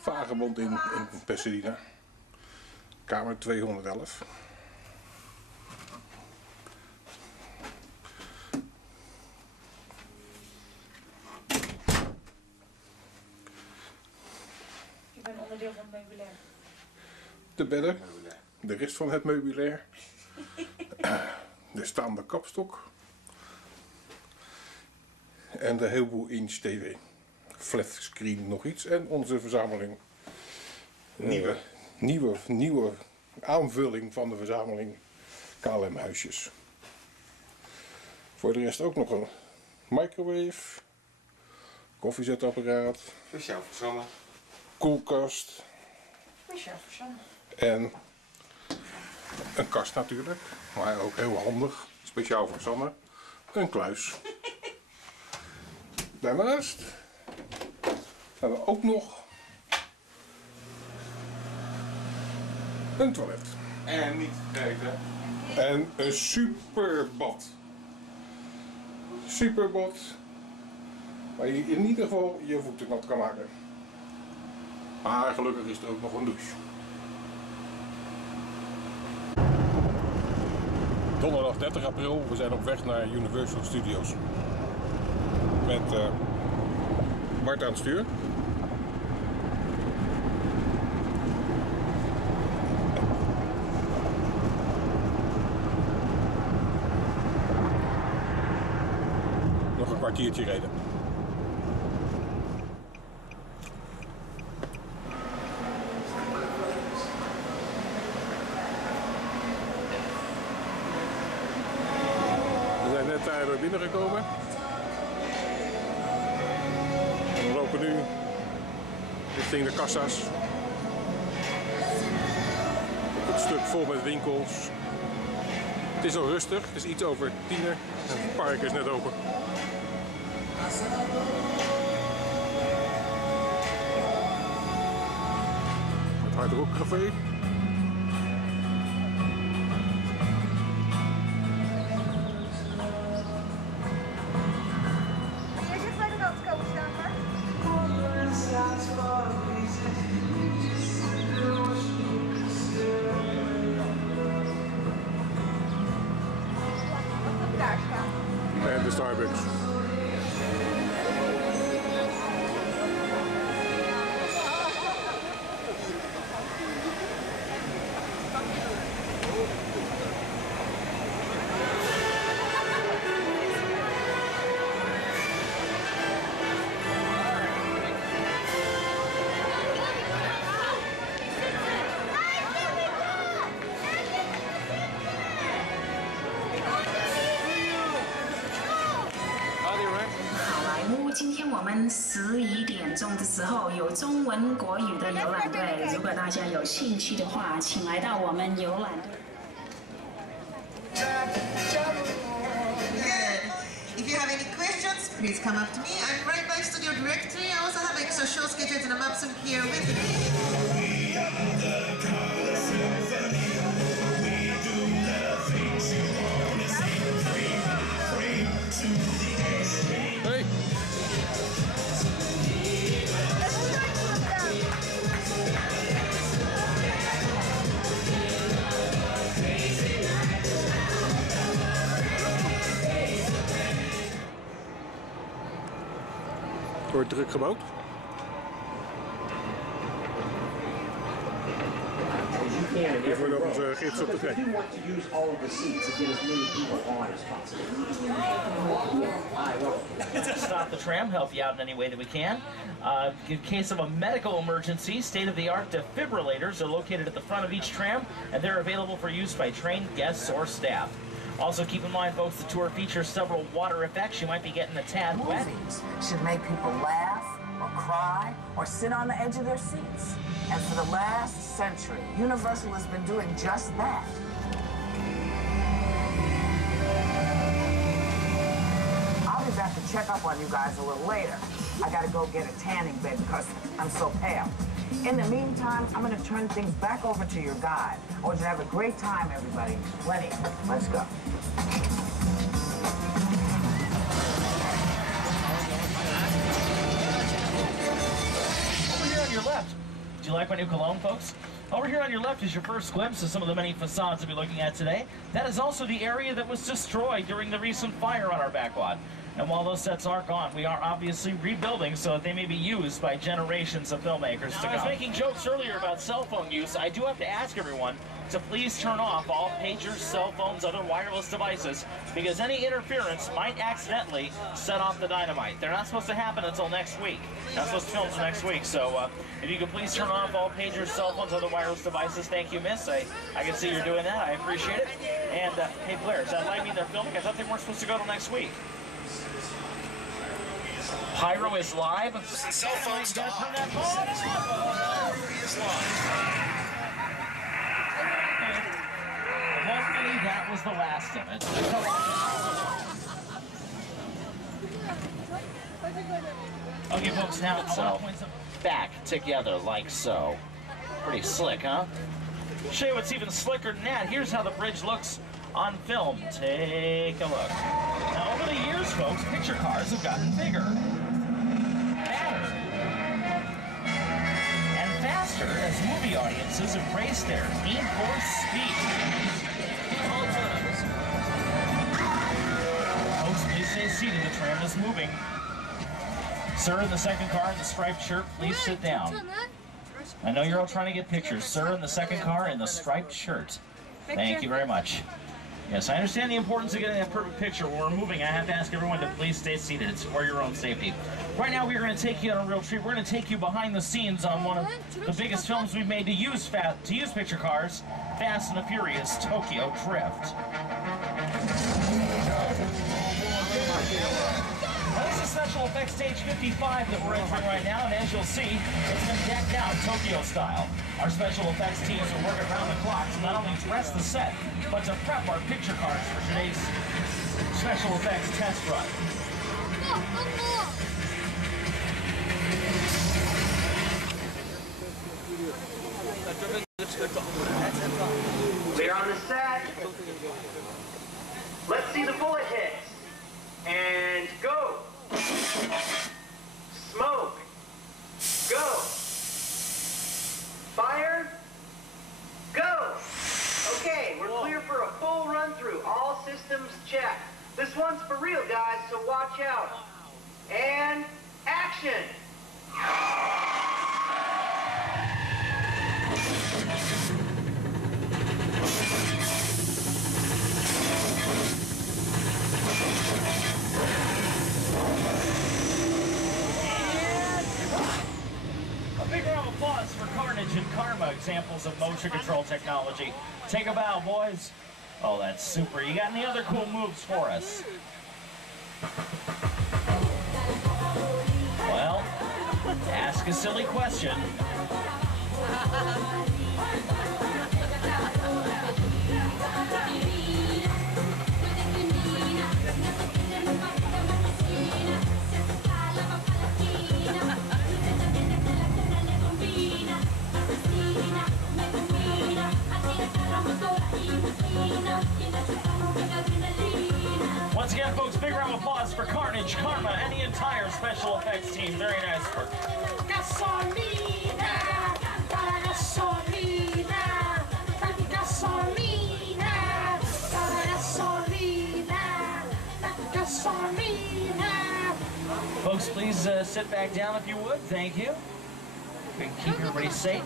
Vagebond in Pasadena. Kamer 211. Ik ben onderdeel van het meubilair. De bedden, de rest van het meubilair. De staande kapstok. En de heleboel inch tv. Flatscreen nog iets. En onze verzameling. Nieuwe aanvulling van de verzameling KLM huisjes. Voor de rest ook nog een microwave. Koffiezetapparaat. Speciaal voor Sanne. Koelkast. Speciaal voor Sanne. En een kast natuurlijk. Maar ook heel handig. Speciaal voor Sanne. Een kluis. Daarnaast hebben we ook nog een toilet. En niet vergeten. En een superbad. Superbad. Waar je in ieder geval je voeten nat kan maken. Maar gelukkig is er ook nog een douche. Donderdag 30 april. We zijn op weg naar Universal Studios. Met Bart aan het stuur. Nog een kwartiertje rijden. We zijn net daar binnengekomen. We lopen nu richting de kassa's. Op het stuk vol met winkels. Het is al rustig, het is iets over 10:00. Het park is net open. Het Hard Rock Café. En de Starbucks.今天我们11点钟的时候有中文国语的游览队，如果大家有兴趣的话，请来到我们游览队。If you have any questions, please come up to me. I'm right by Studio Directory. I also have extra show schedules and maps in here with me. Hey! Wordt druk gebouwd. Hier wordt nog onze gids op de trek. Stop the tram, help you out in any way that we can. In case of a medical emergency, state-of-the-art defibrillators are located at the front of each tram, and they're available for use by trained guests or staff. Also keep in mind, folks, the tour features several water effects. You might be getting a tad wet. Movies should make people laugh or cry or sit on the edge of their seats. And for the last century, Universal has been doing just that. I'll be back to check up on you guys a little later. I gotta go get a tanning bed because I'm so pale. In the meantime, I'm gonna turn things back over to your guide. I want you to have a great time, everybody. Lenny, let's go. Over here on your left, You like my new cologne, folks? Over here on your left is your first glimpse of some of the many facades we'll be looking at today. That is also the area that was destroyed during the recent fire on our backlot. And while those sets are gone, we are obviously rebuilding so that they may be used by generations of filmmakers to come. I was making jokes earlier about cell phone use. I do have to ask everyone to please turn off all pagers, cell phones, other wireless devices, because any interference might accidentally set off the dynamite. They're not supposed to happen until next week. Not supposed to film until next week. So if you could please turn off all pagers, cell phones, other wireless devices. Thank you, miss. I can see you're doing that. I appreciate it. And hey, Blair, does that might mean they're filming? I thought they weren't supposed to go till next week. Pyro is live. Cell phones to off. Hopefully that was the last of it. Okay, folks, now it's back together like so. Pretty slick, huh? Show you what's even slicker than that. Here's how the bridge looks on film. Take a look. Now, over the years, folks, picture cars have gotten bigger, badder, and faster as movie audiences embrace their need for speed. Folks, please stay seated. The tram is moving. Sir in the second car in the striped shirt, please sit down. I know you're all trying to get pictures. Sir in the second car in the striped shirt. Thank you very much. Yes, I understand the importance of getting that perfect picture. When we're moving, I have to ask everyone to please stay seated. It's for your own safety. Right now, we're going to take you on a real treat. We're going to take you behind the scenes on one of the biggest films we've made to use picture cars, Fast and the Furious Tokyo Drift. Well, this is special effects stage 55 that we're entering right now, and as you'll see, it's been decked out Tokyo style. Our special effects teams are working around the clock to not only dress the set, but to prep our picture cars for today's special effects test run. Clear on the set. Let's see the bullet hits. And go. Smoke. Go. Fire. Go. Okay, we're clear for a full run through. All systems check. This one's for real, guys, so watch out. And action. A big round of applause for Carnage and Karma, examples of motion control technology. Take a bow, boys. Oh, that's super. You got any other cool moves for us? Well, ask a silly question. Once again, folks, big round of applause for Carnage, Karma, and the entire special effects team. Very nice work. Gasolina, para gasolina, gasolina, para gasolina, gasolina. Folks, please sit back down if you would. Thank you. We can keep everybody safe.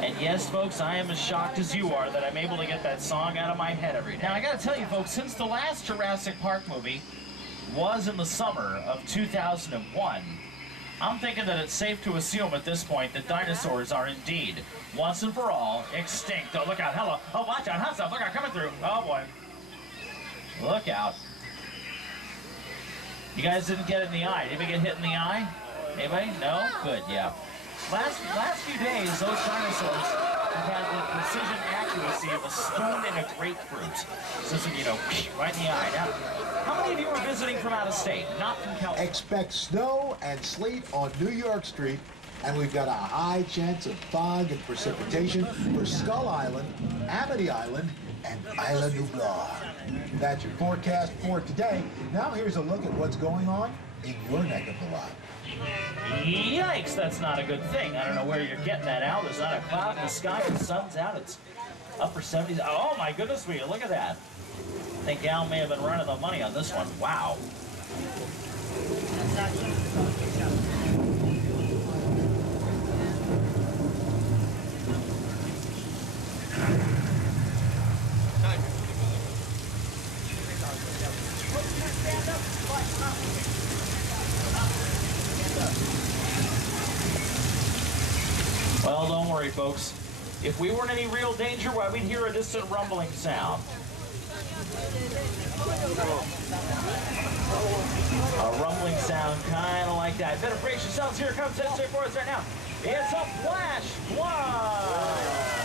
And yes, folks, I am as shocked as you are that I'm able to get that song out of my head every day. Now, I gotta tell you, folks, since the last Jurassic Park movie was in the summer of 2001, I'm thinking that it's safe to assume at this point that dinosaurs are indeed, once and for all, extinct. Oh, look out. Hello. Oh, watch out. How's that? Look out. Coming through. Oh, boy. Look out. You guys didn't get it in the eye. Anybody get hit in the eye? Anybody? No? Good, yeah. Last few days, those dinosaurs have had the precision accuracy of a spoon in a grapefruit. So, you know, right in the eye. Now, how many of you are visiting from out of state, not from California? Expect snow and sleet on New York Street, and we've got a high chance of fog and precipitation for Skull Island, Amity Island, and Isla Nublar. That's your forecast for today. Now here's a look at what's going on in your neck of the lot. Yikes, that's not a good thing. I don't know where you're getting that out. There's not a cloud in the sky. The sun's out. It's upper 70s. Oh, my goodness, sweetie, look at that. I think Al may have been running the money on this one. Wow. Well, don't worry, folks. If we weren't in any real danger, why, we'd hear a distant rumbling sound. A rumbling sound, kind of like that. Better brace yourselves. Here it comes, head straight for us right now. It's a flash flood.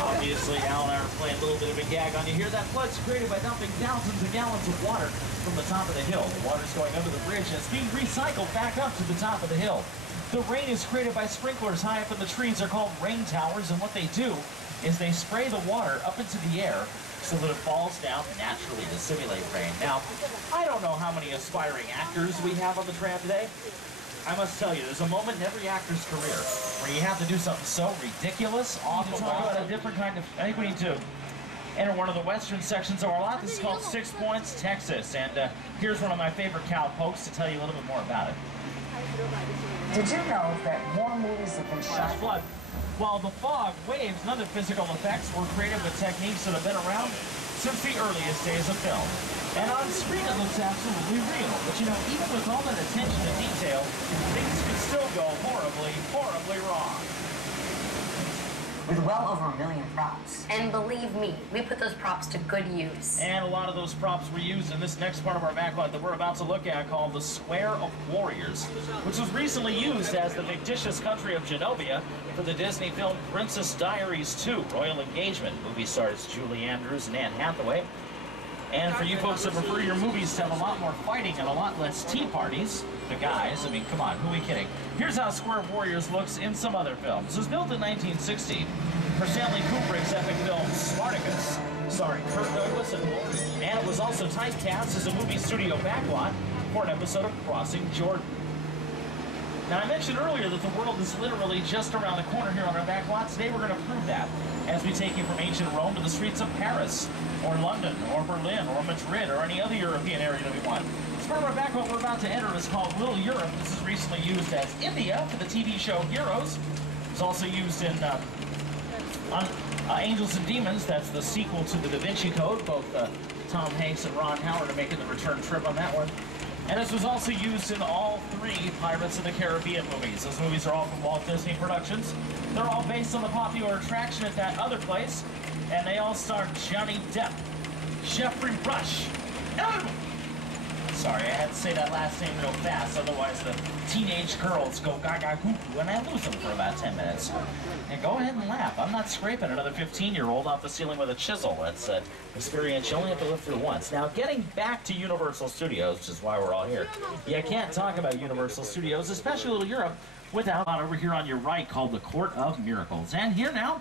Obviously, Al and I are playing a little bit of a gag on you here. That flood's created by dumping thousands of gallons of water from the top of the hill. The water's going under the bridge and it's being recycled back up to the top of the hill. The rain is created by sprinklers high up in the trees. They're called rain towers, and what they do is they spray the water up into the air so that it falls down naturally to simulate rain. Now, I don't know how many aspiring actors we have on the tram today. I must tell you, there's a moment in every actor's career where you have to do something so ridiculous, awful. Talk about a different kind of. I think we need to enter one of the western sections of our lot. This is called 6 Points, Texas, and here's one of my favorite cowpokes to tell you a little bit more about it. Did you know that more movies have been shot? Flood. While the fog, waves, and other physical effects were created with techniques that have been around since the earliest days of film. And on screen it looks absolutely real. But you know, even with all that attention to detail, things could still go horribly, horribly wrong. With well over 1 million props. And believe me, we put those props to good use. And a lot of those props were used in this next part of our backlot that we're about to look at, called the Square of Warriors, which was recently used as the fictitious country of Genovia for the Disney film Princess Diaries 2, Royal Engagement. Movie stars Julie Andrews and Anne Hathaway. And for you folks that prefer your movies to have a lot more fighting and a lot less tea parties, the guys, I mean, come on, who are we kidding? Here's how Square of Warriors looks in some other films. It was built in 1960 for Stanley Kubrick's epic film Spartacus, starring Kirk Douglas and it was also typecast as a movie studio backlot for an episode of Crossing Jordan. Now, I mentioned earlier that the world is literally just around the corner here on our backlot. Today we're going to prove that as we take you from ancient Rome to the streets of Paris, or London, or Berlin, or Madrid, or any other European area that we want. This part of our backlot we're about to enter is called Little Europe. This is recently used as India for the TV show Heroes. It's also used in Angels and Demons. That's the sequel to the Da Vinci Code. Both Tom Hanks and Ron Howard are making the return trip on that one. And this was also used in all 3 Pirates of the Caribbean movies. Those movies are all from Walt Disney Productions. They're all based on the popular attraction at that other place. And they all star Johnny Depp, Jeffrey Rush. Sorry, I had to say that last name real fast, otherwise the teenage girls go gaga cuckoo and I lose them for about 10 minutes. And go ahead and laugh. I'm not scraping another 15-year-old off the ceiling with a chisel. That's an experience you only have to live through once. Now, getting back to Universal Studios, which is why we're all here, you can't talk about Universal Studios, especially Little Europe, without over here on your right called the Court of Miracles. And here now,